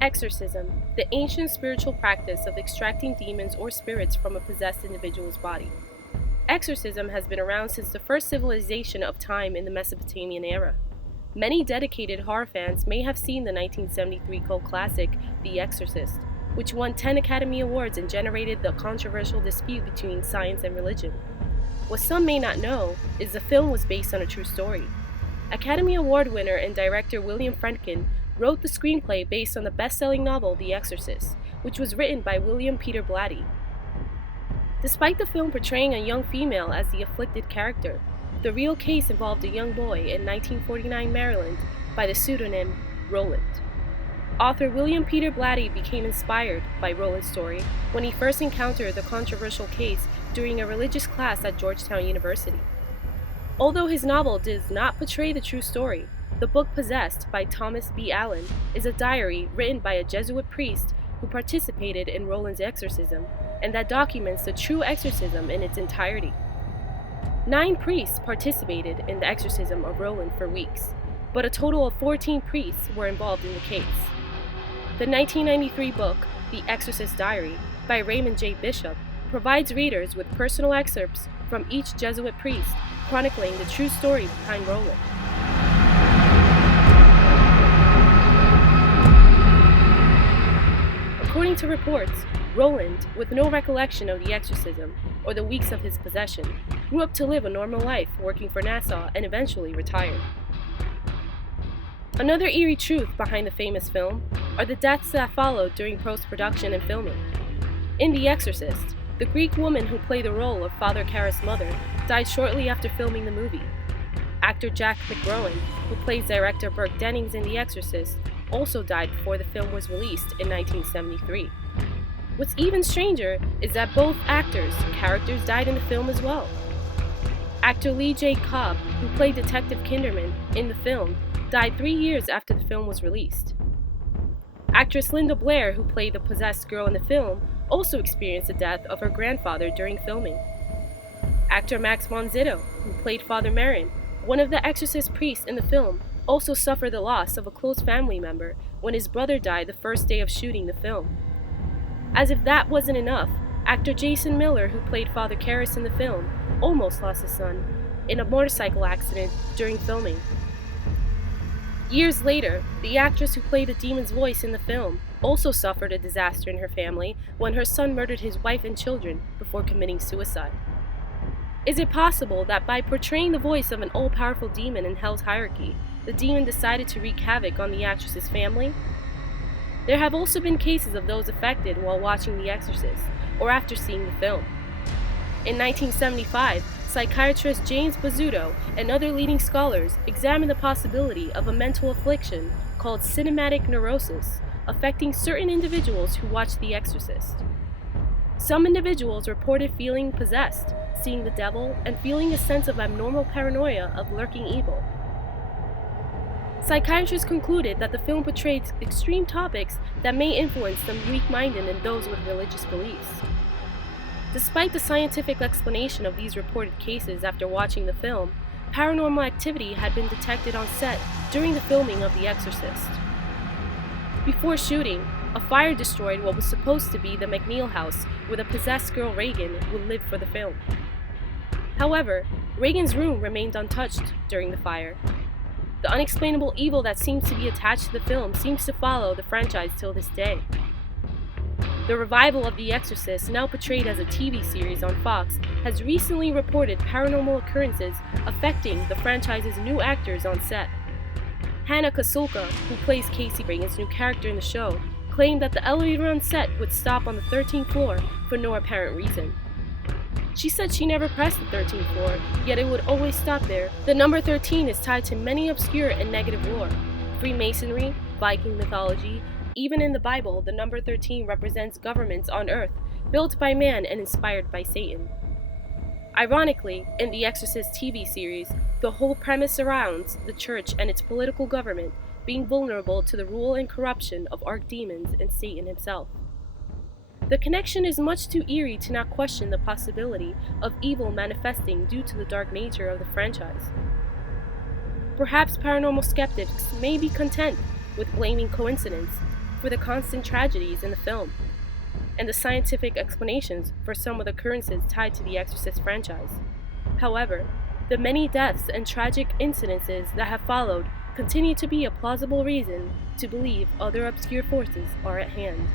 Exorcism, the ancient spiritual practice of extracting demons or spirits from a possessed individual's body. Exorcism has been around since the first civilization of time in the Mesopotamian era. Many dedicated horror fans may have seen the 1973 cult classic, The Exorcist, which won 10 Academy Awards and generated the controversial dispute between science and religion. What some may not know is the film was based on a true story. Academy Award winner and director William Friedkin wrote the screenplay based on the best-selling novel The Exorcist, which was written by William Peter Blatty. Despite the film portraying a young female as the afflicted character, the real case involved a young boy in 1949 Maryland by the pseudonym Roland. Author William Peter Blatty became inspired by Roland's story when he first encountered the controversial case during a religious class at Georgetown University. Although his novel does not portray the true story, the book Possessed by Thomas B. Allen is a diary written by a Jesuit priest who participated in Roland's exorcism, and that documents the true exorcism in its entirety. 9 priests participated in the exorcism of Roland for weeks, but a total of 14 priests were involved in the case. The 1993 book, The Exorcist Diary, by Raymond J. Bishop, provides readers with personal excerpts from each Jesuit priest chronicling the true story behind Roland. According to reports, Roland, with no recollection of the exorcism or the weeks of his possession, grew up to live a normal life working for NASA and eventually retired. Another eerie truth behind the famous film are the deaths that followed during post-production and filming. In The Exorcist, the Greek woman who played the role of Father Karras' mother died shortly after filming the movie. Actor Jack McGrowan, who plays director Burke Dennings in The Exorcist, also died before the film was released in 1973. What's even stranger is that both actors' characters died in the film as well. Actor Lee J. Cobb, who played Detective Kinderman in the film, died 3 years after the film was released. Actress Linda Blair, who played the possessed girl in the film, also experienced the death of her grandfather during filming. Actor Max von Sydow, who played Father Merrin, one of the Exorcist priests in the film, also suffered the loss of a close family member when his brother died the first day of shooting the film. As if that wasn't enough, actor Jason Miller, who played Father Karras in the film, almost lost his son in a motorcycle accident during filming. Years later, the actress who played the demon's voice in the film also suffered a disaster in her family when her son murdered his wife and children before committing suicide. Is it possible that by portraying the voice of an all-powerful demon in Hell's hierarchy, the demon decided to wreak havoc on the actress's family? There have also been cases of those affected while watching The Exorcist or after seeing the film. In 1975, psychiatrist James Bozzuto and other leading scholars examined the possibility of a mental affliction called cinematic neurosis affecting certain individuals who watched The Exorcist. Some individuals reported feeling possessed, seeing the devil, and feeling a sense of abnormal paranoia of lurking evil. Psychiatrists concluded that the film portrayed extreme topics that may influence the weak-minded and those with religious beliefs. Despite the scientific explanation of these reported cases after watching the film, paranormal activity had been detected on set during the filming of The Exorcist. Before shooting, a fire destroyed what was supposed to be the McNeil house where the possessed girl Regan would live for the film. However, Regan's room remained untouched during the fire. The unexplainable evil that seems to be attached to the film seems to follow the franchise till this day. The revival of The Exorcist, now portrayed as a TV series on Fox, has recently reported paranormal occurrences affecting the franchise's new actors on set. Hannah Kasulka, who plays Casey Regan's new character in the show, claimed that the elevator on set would stop on the 13th floor for no apparent reason. She said she never pressed the 13th floor, yet it would always stop there. The number 13 is tied to many obscure and negative lore: Freemasonry, Viking mythology. Even in the Bible, the number 13 represents governments on earth, built by man and inspired by Satan. Ironically, in the Exorcist TV series, the whole premise surrounds the church and its political government being vulnerable to the rule and corruption of archdemons and Satan himself. The connection is much too eerie to not question the possibility of evil manifesting due to the dark nature of the franchise. Perhaps paranormal skeptics may be content with blaming coincidence, for the constant tragedies in the film, and the scientific explanations for some of the occurrences tied to the Exorcist franchise. However, the many deaths and tragic incidences that have followed continue to be a plausible reason to believe other obscure forces are at hand.